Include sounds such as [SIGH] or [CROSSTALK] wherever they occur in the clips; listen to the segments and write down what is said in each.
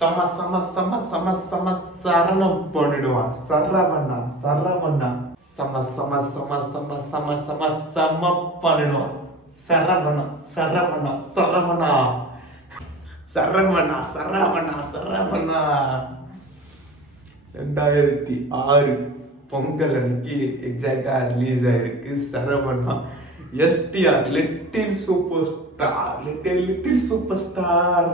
சம சம சம சம சம சரணம் பண்ணிடுவான். சரவண்ணா சரவண்ணா சம சம சம சம சம சம சம பண்ணிடுவான். சரவணா சரவணா சரவணா. சரவணா சரவணா சரவணா. ரெண்டாயிரத்தி ஆறு பொங்கல் அன்னைக்கு எக்ஸாக்டா ரிலீஸ் ஆயிருக்கு Saravana. STR little super star little little super star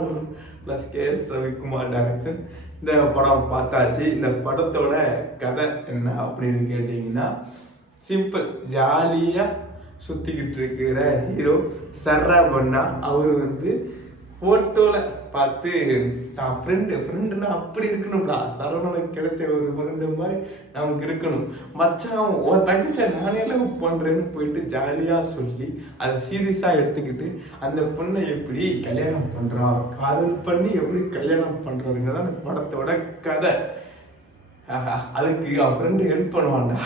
plus K S Ravikumar direction இந்த படம் பார்த்தாச்சு. இந்த படத்தோட கதை என்ன அப்படின்னு கேட்டிங்கன்னா சிம்பிள் ஜாலியாக சுற்றிக்கிட்டு இருக்கிற ஹீரோ பண்ணா அவர் வந்து ஃபோட்டோவில் பார்த்து நான் ஃப்ரெண்டு ஃப்ரெண்டுனா அப்படி இருக்கணும்டா. சரவணனுக்கு கிடைச்ச ஒரு ஃப்ரெண்டு மாதிரி நமக்கு இருக்கணும். மச்சான் உன் தங்கச்ச நானே லவ் பண்ணுறேன்னு போயிட்டு ஜாலியாக சொல்லி அதை சீரியஸாக எடுத்துக்கிட்டு அந்த பொண்ணை எப்படி கல்யாணம் பண்ணுறா காதல் பண்ணி எப்படி கல்யாணம் பண்ணுறதுங்க தான் அந்த படத்தோட கதை. ஆஹா, அதுக்கு அவன் ஃப்ரெண்டு ஹெல்ப் பண்ணுவான்டா.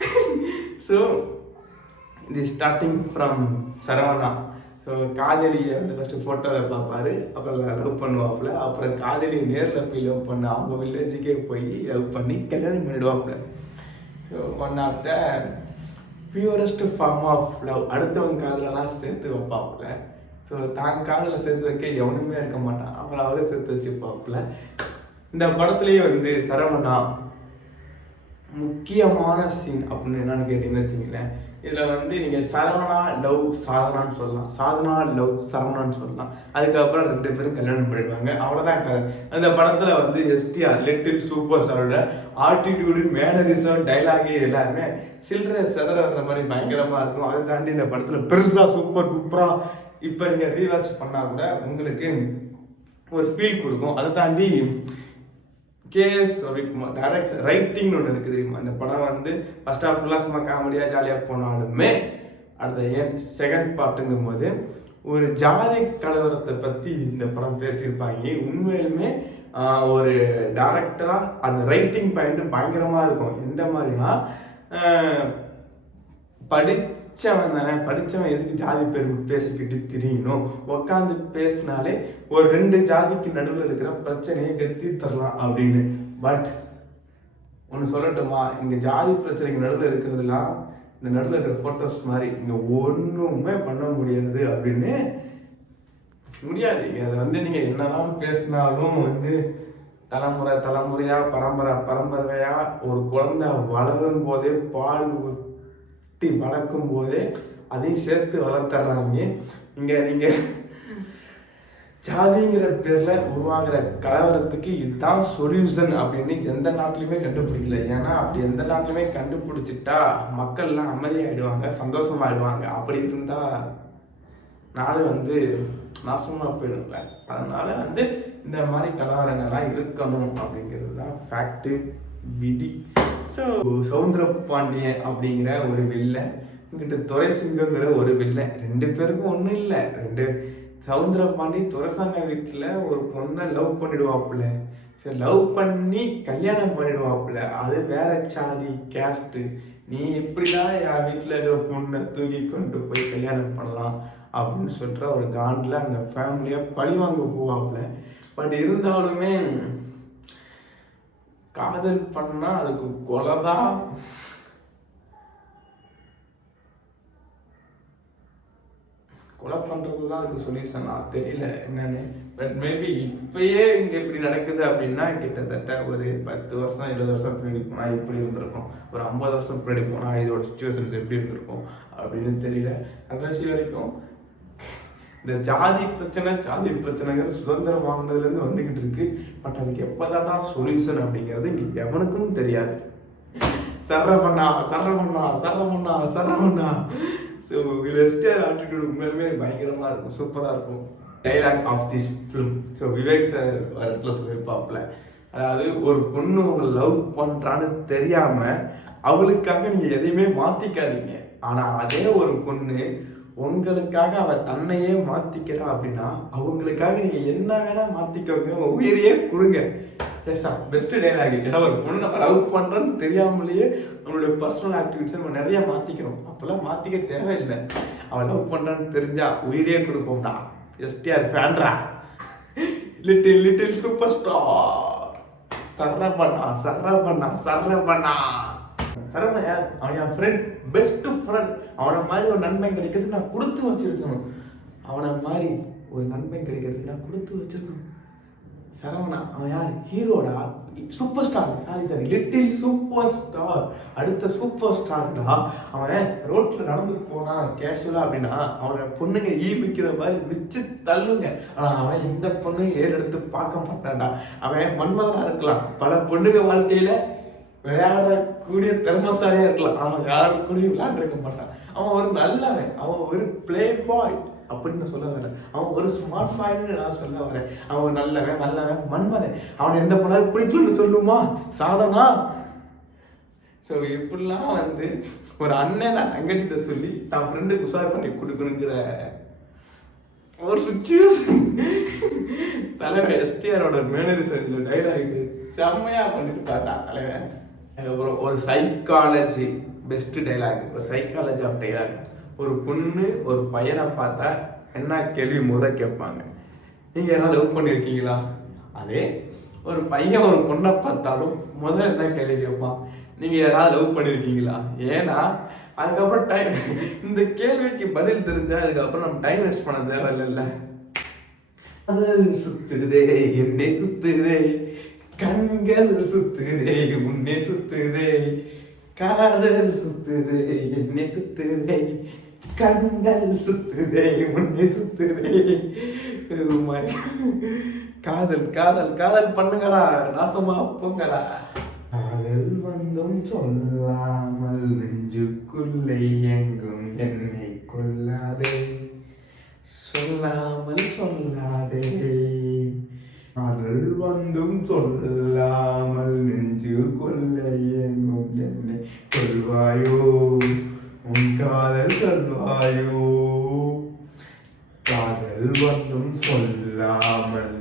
[LAUGHS] ஸோ இது ஸ்டார்டிங் ஃப்ரம் சரவணா. ஸோ காதலியை வந்து ஃபஸ்ட்டு ஃபோட்டோவில் பார்ப்பாரு. அப்புறம் லவ் பண்ணுவாப்புல. அப்புறம் காதலியை நேரில் போய் லவ் பண்ண அவங்க வில்லேஜுக்கே போய் லவ் பண்ணி கல்யாணம் பண்ணிடுவாப்புல. So one of the purest form of love அடுத்தவங்க காதலெல்லாம் சேர்த்து வைப்பாப்புல. ஸோ தான் காதலில் சேர்த்து வைக்க எவனுமே இருக்க மாட்டான். அப்புறம் அவரே சேர்த்து வச்சுப்பாப்புல. இந்த படத்துலேயே வந்து சரவணா முக்கியமான சீன் அப்படின்னு என்னன்னு கேட்டீங்கன்னு வச்சுங்களேன் இதில் வந்து நீங்கள் சரவணா லவ் சாதனான்னு சொல்லலாம். சாதனா லவ் சரவணான்னு சொல்லலாம். அதுக்கப்புறம் ரெண்டு பேரும் கல்யாணம் பண்ணிடுவாங்க. அவ்வளோதான் கதை. அந்த படத்தில் வந்து எஸ்டிஆர் லிட்டில் சூப்பர் ஸ்டாரோட ஆட்டிடியூடு மேனரிசம் டைலாகு எல்லாருமே சில்லறை செதற வர்ற மாதிரி பயங்கரமாக இருக்கும். அதை தாண்டி இந்த படத்தில் பெருசாக சூப்பர் டூப்பராக இப்போ நீங்கள் ரீவாட்ச் பண்ணால் கூட உங்களுக்கு ஒரு ஃபீல் கொடுக்கும். அதை தாண்டி கேஎஸ் ரவிக்குமார் டைரக்ட் ரைட்டிங்னு ஒன்று இருக்குது தெரியுமா? அந்த படம் வந்து ஃபர்ஸ்ட் ஆஃப் ஃபுல்லாக சும்மா காமெடியாக ஜாலியாக போனாலுமே அடுத்த ஏன் செகண்ட் பார்ட்டுங்கும் போது ஒரு ஜாதி கலவரத்தை பற்றி இந்த படம் பேசியிருப்பாங்க. உண்மையிலுமே ஒரு டேரக்டராக அந்த ரைட்டிங் பாயிண்ட் பயங்கரமாக இருக்கும். எந்த மாதிரினா படி படித்தவன் தானே படித்தவன் எதுக்கு ஜாதி பெருமை பேசிக்கிட்டு திரியணும் உட்காந்து பேசினாலே ஒரு ரெண்டு ஜாதிக்கு நடுவில் இருக்கிற பிரச்சனையை கத்தி தரலாம் அப்படின்னு. பட் ஒன்று சொல்லட்டுமா? இங்கே ஜாதி பிரச்சனைக்கு நடுவில் இருக்கிறதுலாம் இந்த நடுவில் இருக்கிற ஃபோட்டோஸ் மாதிரி இங்கே ஒன்றுமே பண்ண முடியாது அப்படின்னு முடியாது. அதை வந்து நீங்கள் என்னதான் பேசினாலும் வந்து தலைமுறை தலைமுறையாக பரம்பரை பரம்பரையாக ஒரு குழந்தை வளரும் போதே பால் குட்டி வளர்க்கும் போதே அதையும் சேர்த்து வளர்த்துறாங்க. இங்கே நீங்கள் ஜாதிங்கிற பேரில் உருவாகிற கலவரத்துக்கு இதுதான் சொல்யூஷன் அப்படின்னு எந்த நாட்டிலையுமே கண்டுபிடிக்கல. ஏன்னா அப்படி எந்த நாட்டிலையுமே கண்டுபிடிச்சிட்டா மக்கள்லாம் அமைதியாகிடுவாங்க சந்தோஷமாகிடுவாங்க அப்படி இருந்தால் நாடு வந்து நாசமாக போயிடும்ல அதனால் வந்து இந்த மாதிரி கலவரங்கள்லாம் இருக்கணும் அப்படிங்கிறது தான் ஃபேக்ட்டு விதி. ஸோ சவுந்தர பாண்டியன் அப்படிங்கிற ஒரு வில்லை இங்கிட்ட துரைசிங்கங்கிற ஒரு வில்லை ரெண்டு பேருக்கும் ஒன்றும் இல்லை. ரெண்டு சவுந்தர பாண்டி துரைசாங்க வீட்டில் ஒரு பொண்ணை லவ் பண்ணிடுவாப்புல. சரி லவ் பண்ணி கல்யாணம் பண்ணிடுவாப்புல. அது வேற சாதி கேஸ்ட்டு நீ எப்படிதான் என் வீட்டில் இருக்கிற பொண்ணை தூக்கி கொண்டு போய் கல்யாணம் பண்ணலாம்? அப்படின்னு சொல்கிற ஒரு காண்டில் அந்த ஃபேமிலியாக பழிவாங்க போவாப்புல. பட் இருந்தாலுமே காதல் பண்ணால் அதுக்கு கொலைதான் கொலை பண்ணுறது தான் அதுக்கு சொல்யூஷன் நான் தெரியல. என்னன்னு? பட் மேபி இப்பயே இங்கே இப்படி நடக்குது அப்படின்னா கிட்டத்தட்ட ஒரு பத்து வருஷம் இருபது வருஷம் பின்னாடி போனால் எப்படி இருந்திருக்கும். ஒரு ஐம்பது வருஷம் பின்னாடி போனால் இதோட சுச்சுவேஷன்ஸ் எப்படி இருந்திருக்கும் அப்படின்னு தெரியல. கடைசி வரைக்கும் இந்த ஜாதி பிரச்சனை ஜாதி பிரச்சனைங்கிறது சுதந்திரம் வாங்கினதுலேருந்து வந்துக்கிட்டு இருக்கு. பட் அதுக்கு எப்போதானா சொல்யூஷன் அப்படிங்கிறது இங்கே எவனுக்கும் தெரியாது. சர்ற பண்ணா சர்ற பண்ணா சர்ற பண்ணா சர்ற பண்ணா ஸோ இதில் எஸ்டிஆர் ஆட்டிடியூட் உண்மையிலுமே பயங்கரமாக இருக்கும். சூப்பராக இருக்கும். Dialogue of this film so Vivek sir ஒரு இடத்துல சொல்லியிருப்பாப்புல. அதாவது ஒரு பொண்ணு உங்களை லவ் பண்ணுறான்னு தெரியாமல் அவளுக்காக நீங்கள் எதையுமே மாற்றிக்காதீங்க ஆனால் அதே ஒரு பொண்ணு உங்களுக்காக அவ தன்னையே மாத்திக்கிறா அப்படின்னா அவங்களுக்காக நீங்க என்ன வேணா மாத்திக்கோங்க உங்க உயிரையே கொடுங்க. பெஸ்ட் டைலாக் ஏன்னா ஒரு பொண்ணு நம்ம லவ் பண்றோம்னு தெரியாமலேயே நம்மளுடைய பர்சனல் ஆக்டிவிட்டிஸை நம்ம நிறைய மாத்திக்கிறோம். அப்பெல்லாம் மாத்திக்க தேவையில்லை. அவள் லவ் பண்றான்னு தெரிஞ்சா உயிரே கொடுப்போம்டா. எஸ்டிஆர் ஃபேன்ரா லிட்டில் லிட்டில் சூப்பர் ஸ்டார் பண்ணான் சட்ராக பண்ணா சரவணா யார்? அவன் என் ஃப்ரெண்ட் பெஸ்ட் ஃப்ரெண்ட் அவனை மாதிரி ஒரு நண்பன் கிடைக்கிறது நான் கொடுத்து வச்சிருக்கணும். அவனை மாதிரி ஒரு நண்பன் கிடைக்கிறதுக்கு நான் கொடுத்து வச்சிருக்கணும். சரவணா அவன் யார்? ஹீரோடா super star sorry sorry little super star அடுத்த சூப்பர் ஸ்டார்டா அவன் ரோட்ல நடந்து போனான் கேஷுவலா அப்படின்னா அவனை பொண்ணுங்க ஈபிக்கிற மாதிரி மிச்சு தள்ளுங்க. ஆனா அவன் எந்த பொண்ணையும் ஏறெடுத்து பார்க்க மாட்டான்டா. அவன் மன்மதனா இருக்கலாம். பல பொண்ணுங்க வாழ்க்கையில விளையாடக்கூடிய திறமசாலியாக இருக்கலாம். அவன் யாரு கூடயும் விளையாண்டுருக்க மாட்டான். அவன் ஒரு நல்லவன். அவன் ஒரு பிளே பாய் அப்படின்னு நான் சொல்ல வரேன் அவன் ஒரு ஸ்மார்ட் பாயின்னு நான் சொல்ல வரேன் அவன் நல்லவன் நல்லவன் மன்மதன். அவனை எந்த பொண்ணாலும் பிடிக்கும்னு சொல்லுமா? சாதனா? ஸோ இப்படிலாம் வந்து ஒரு அண்ணன் தான் தங்கச்சிட்ட சொல்லி தான் ஃப்ரெண்டுக்கு உஷார் பண்ணி கொடுக்கணுங்கிற ஒரு சுச்சுவேஷன் தலைவர் எஸ்டிஆரோட மேனரிசம் டைலாக் செம்மையா பண்ணிருப்பாட்டா தலைவன். அதுக்கப்புறம் ஒரு சைக்காலஜி பெஸ்ட்டு டைலாக் ஒரு சைக்காலஜி ஆஃப் டைலாக் ஒரு பொண்ணு ஒரு பையனை பார்த்தா என்ன கேள்வி முத கேட்பாங்க. நீங்கள் யாராவது லவ் பண்ணியிருக்கீங்களா அதே ஒரு பையன் ஒரு பொண்ணை பார்த்தாலும் முதல்ல என்ன கேள்வி கேட்பான்? நீங்கள் யாராவது லவ் பண்ணியிருக்கீங்களா ஏன்னா அதுக்கப்புறம் டைம் இந்த கேள்விக்கு பதில் தெரிஞ்சால் அதுக்கப்புறம் நம்ம டைம் வேஸ்ட் பண்ண தேவையில்லைல்ல. அது சுத்துதே என்னை சுத்துதே. கண்கள் சுத்துதே முன்னே சுத்துதே. காதல் சுத்துதே என்னை சுத்துதே. கண்கள் சுத்துதே முன்னே சுத்துதே. காதல் காதல் காதல் பண்ணுங்கடா. நாசமா போங்கடா. காதல் வந்தும் சொல்லாமல் நெஞ்சுக்குள்ளே எங்கும் என்னை கொள்ளாதே. சொல்லாமல் சொல்லாதே. காதல் வந்தும் சொல்லாமல் நெஞ்சு கொள்ள எங்கும் என்னை கொள்வாயோ உன் காதல் சொல்வாயோ காதல் வந்தும் சொல்லாமல்